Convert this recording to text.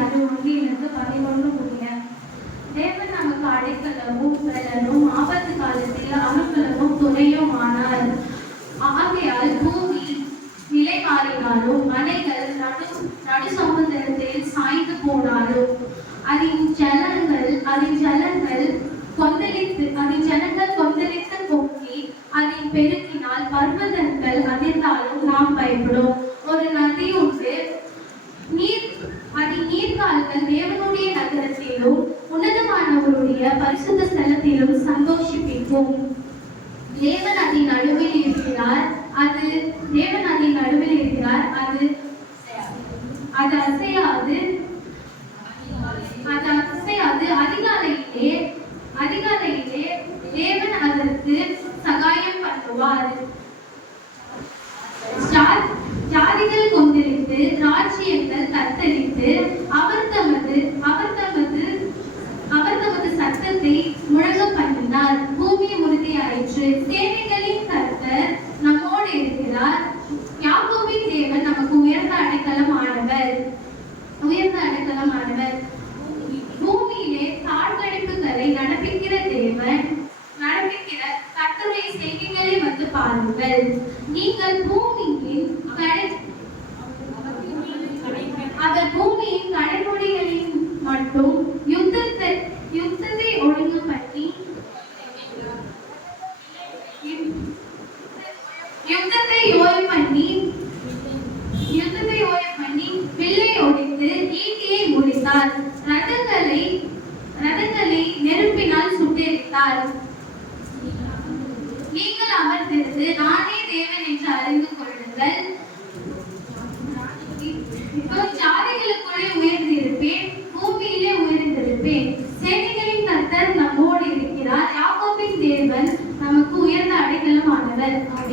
ஒன்றிலிருந்து 11 முடிய தேவன் நமக்கு அடைக்கலமும் பலனும் ஆபத்து காலத்தில் அனுகூலமும் துணையுமானார். ஆகையால் பூமி நிலை மாறினாலும் மலைகள் நடு சமுத்திரத்தில் சாய்ந்து போனாலும் அதன் ஜலங்கள் கொந்தளித்து பொங்கி அதன் பெருக்கினால் பர்வதங்கள் அதிர்ந்தாலும் நாம் பயப்படும். ஒரு நதி உண்டு, நீர்கால்கள் தேவனுடைய நகரத்திலும் உன்னதமானவருடைய பரிசுத்த ஸ்தலத்திலும் சந்தோஷிப்பிக்கும். தேவன் அதன் நடுவில் இருக்கிறார், அது அசையாது. அதிகாலையிலே தேவன் அதற்கு சகாயம் பண்ணுவார். ஜாதிகள் கொந்தளித்து ராஜ்யங்கள் தத்தளித்து அவர் தமது சத்தத்தை முழங்க பண்ணினார். பூமி உறுதியாயிற்று. சேனைகளின் கர்த்தர் நம்மோடு இருக்கிறார். யாக்கோபின் தேவன் நமக்கு உயர்ந்த அடைக்கலமானவர். பூமியிலே தாழ்கடிப்புகளை நடப்பிக்கிற கர்த்தருடைய செய்கைகளை வந்து பாருங்கள். நீங்கள் பூமியின் கடைமொழிகளில் மட்டும் யுத்தத்தை ஒழுங்கு பண்ணி வில்லை ஒடித்து ஈட்டியை முடித்தார். ரதங்களை நெருப்பினால் சுட்டெரித்தார். நீங்கள் அமர்ந்திருந்து நானே தேவன் என்று அறிந்து கொள்ளுங்கள். ஜாதிகளுக்குள்ளே உயர்ந்திருப்பேன், பூமியிலே உயர்ந்திருப்பேன். சேனைகளின் கர்த்தர் நம்மோடு இருக்கிறார். யாக்கோபின் தேவன் நமக்கு உயர்ந்த அடைக்கலமானவர்.